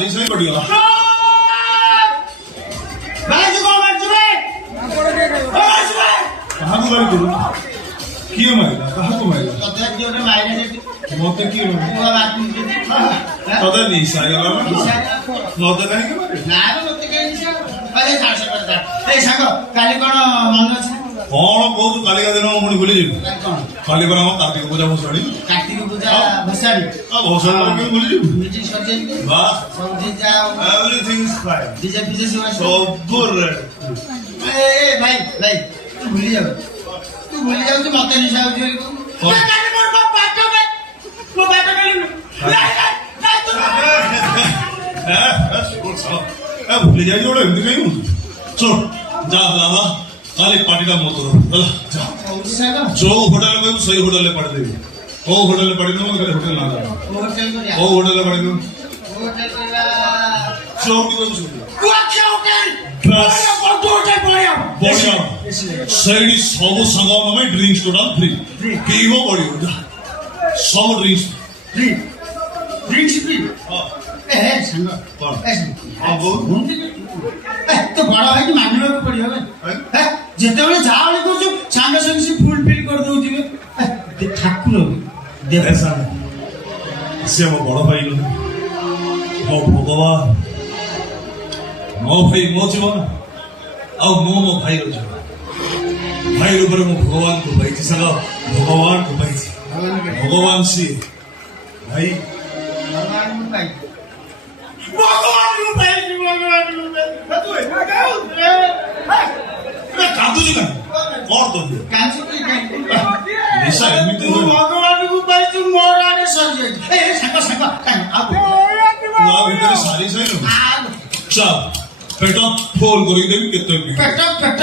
सारी सही बढ़िया कहाँ को गाड़ी करूँ क्यों मारेगा कहाँ को मारेगा मौत क्यों पता नहीं साया मौत नहीं के मारे कौन बहुत कालिका दिन मुझे भूली जी काली पर हम कार्तिक पूजा भसाड़ी भसाड़ी भूली जी बस एवरीथिंग इज फाइन सब भाई भाई तू भूली जाओ तो मत निशा हो भूली जाए जोड़े एमती कहीं चल जा दादा काली पार्टी का मत करो जा जो होटल में सही होटल में पड़ देगी वो होटल में पड़ी दूंगा मेरे होटल ना वो होटल में पड़ी दूंगा चौक की कोई सुन बढ़िया सही सब संग में ड्रिंक्स टोटल फ्री पीबो बढ़िया सब ड्रिंक्स फ्री तो बड़ा भाई मानने को पड़ियो जिते बेले जा वाले को सांग संग से फुलफिल कर दउथिबे ठाकुर देव से मो बड़ भाई मो भगवान मो भाई मो जीवन आ मो भाई रो जीवन भाई रो पर मो भगवान को भाई संग भगवान को भाई भगवान से भाई भगवान को भाई कादू जी का और तो निशा एमती हो भगवान को भाई तू मोरा ने सजे ए संगा संगा आ भीतर सारी सही चा पेट फुल करी देवी केते पेट